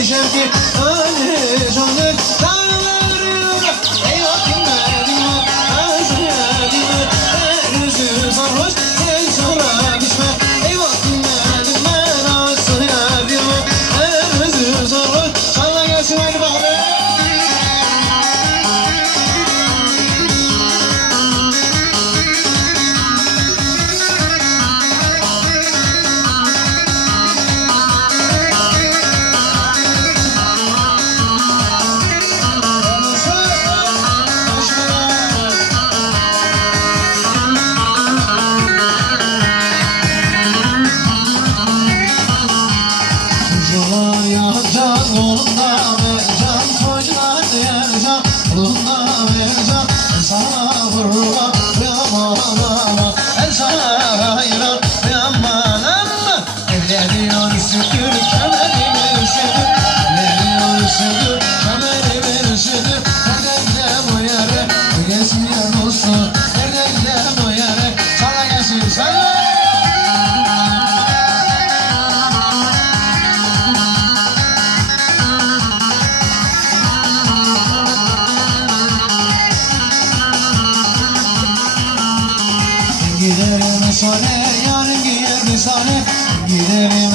Öleceğim ki öleceğim Dağlar Yollar yağacak, yolunda mezan Koycular diyeceğim, yolunda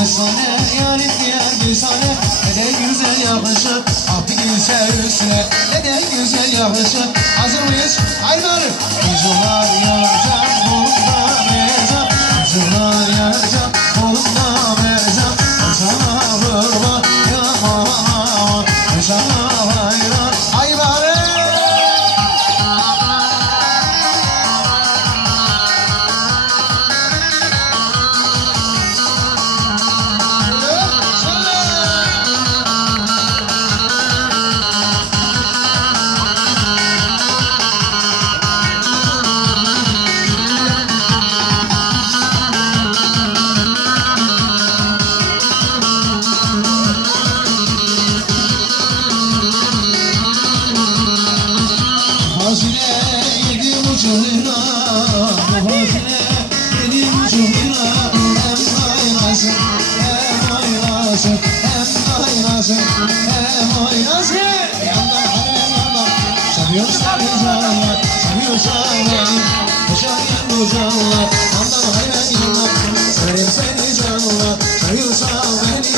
efsane Yar ihtiyar gülsane. Ne de güzel yakışır Ah bir gülse üstüne. Ne de güzel yakışır. Hazır mıyız? Haydi Çocuklar yalan Sayın seni canla, sayın sağ beni,